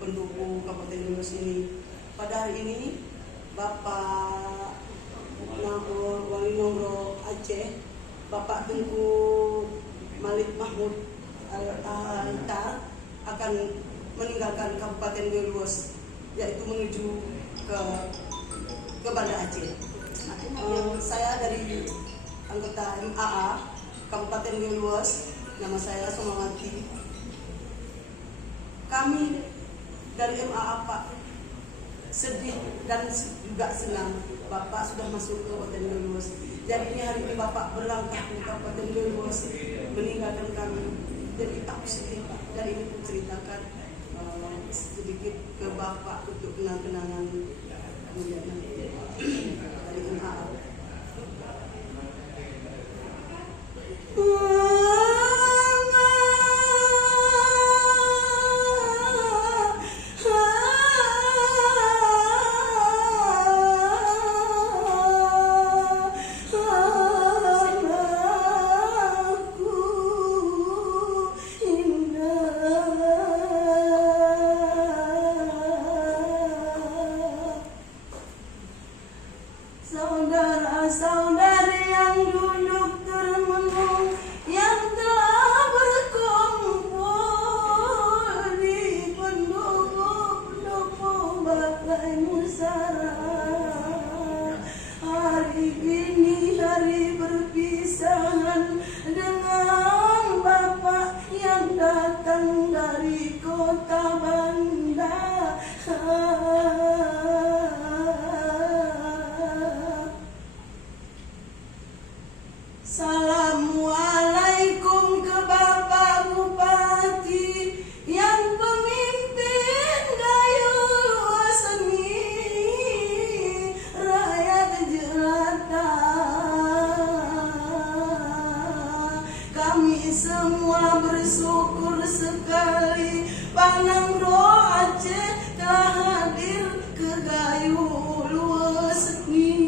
pendukung Kabupaten Luwus ini. Pada hari ini Bapak Wali Nongro Aceh, Bapak Tengku Malik Mahmud Al-Tar akan meninggalkan Kabupaten Luwus, yaitu menuju ke Banda Aceh. Saya dari anggota MAA Kabupaten Luwus, nama saya Somawati. Kami dari MAA Pak sedih dan juga senang Bapak sudah masuk ke Kabupaten Luwus. Jadi hari ini Bapak berlangkah ke Kabupaten Luwus meninggalkan kami. Jadi aku sedih Pak. Dari ini aku ceritakan sedikit ke Bapak untuk kenang-kenangan kemudian dari MAA. Saudara-saudari yang duduk termenung, yang telah berkumpul di pendopo Balai Musara. Hari ini hari perpisahan dengan Bapak yang datang dari kota Banda. Assalamualaikum ke Bapak Bupati yang pemimpin gayul seni rakyat jelata. Kami semua bersyukur sekali Pak Nongro Aceh telah hadir ke gayul seni.